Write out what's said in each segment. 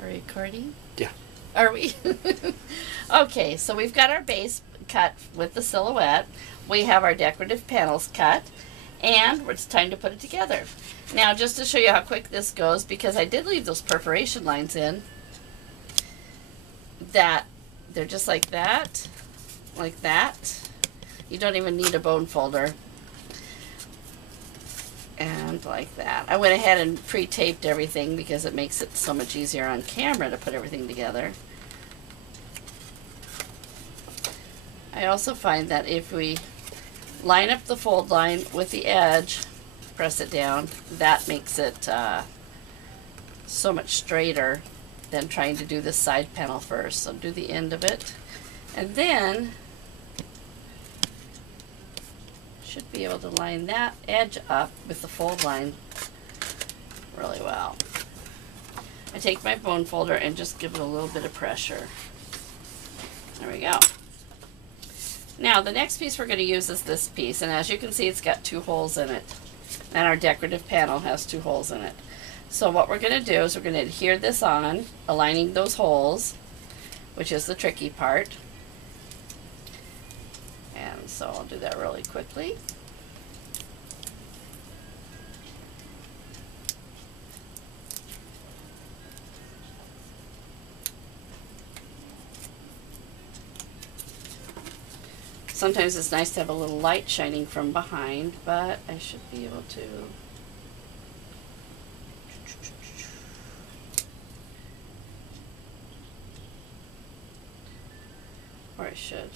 Are we recording? Yeah. Are we? Okay, so we've got our base cut with the silhouette. We have our decorative panels cut, and it's time to put it together. Now, just to show you how quick this goes, because I did leave those perforation lines in, that they're just like that. You don't even need a bone folder. And like that. I went ahead and pre-taped everything because it makes it so much easier on camera to put everything together. I also find that if we line up the fold line with the edge, press it down, that makes it so much straighter than trying to do the side panel first. So do the end of it, and then should be able to line that edge up with the fold line really well. I take my bone folder and just give it a little bit of pressure. There we go. Now the next piece we're going to use is this piece, and as you can see, it's got 2 holes in it, and our decorative panel has 2 holes in it. So what we're going to do is we're going to adhere this on, aligning those holes, which is the tricky part. And so I'll do that really quickly. Sometimes it's nice to have a little light shining from behind, but I should be able to. Or I should.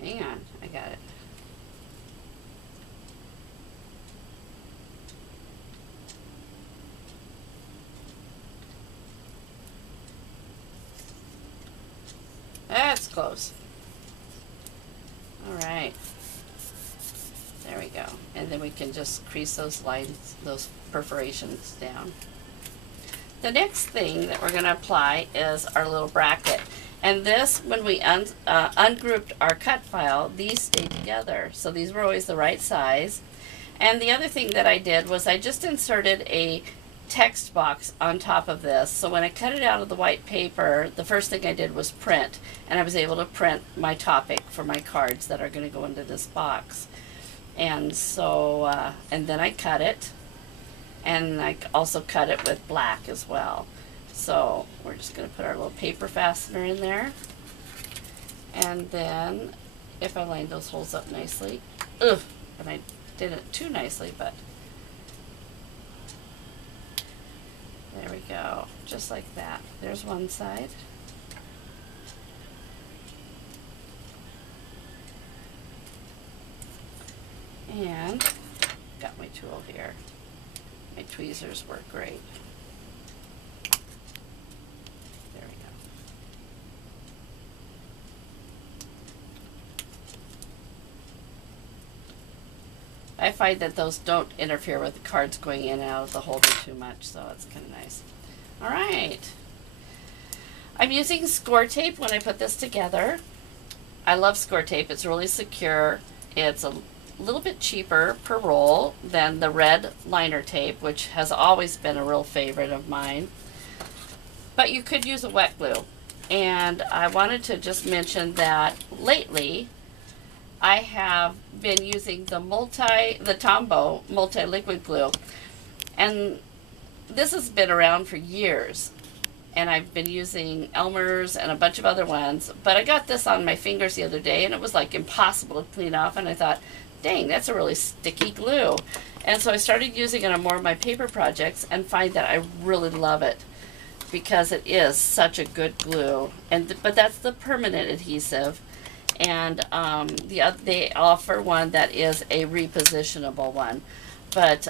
Hang on, I got it. That's close. All right. There we go. And then we can just crease those lines, those perforations down. The next thing that we're going to apply is our little bracket. And this, when we ungrouped our cut file, these stayed together. So these were always the right size. And the other thing that I did was I just inserted a text box on top of this. So when I cut it out of the white paper, the first thing I did was print. And I was able to print my topic for my cards that are going to go into this box. And so, and then I cut it. And I also cut it with black as well. So we're just going to put our little paper fastener in there. And then if I lined those holes up nicely, and I didn't too nicely, but there we go, just like that. There's one side. And got my tool here. My tweezers work great. There we go. I find that those don't interfere with the cards going in and out of the holder too much, so it's kind of nice. All right. I'm using score tape when I put this together. I love score tape. It's really secure. It's a little bit cheaper per roll than the red liner tape, which has always been a real favorite of mine. But you could use a wet glue. And I wanted to just mention that lately I have been using the Tombow multi-liquid glue. And this has been around for years. And I've been using Elmer's and a bunch of other ones. But I got this on my fingers the other day, and it was like impossible to clean off. And I thought, dang, that's a really sticky glue. And so I started using it on more of my paper projects and find that I really love it because it is such a good glue. But that's the permanent adhesive. And they offer one that is a repositionable one. But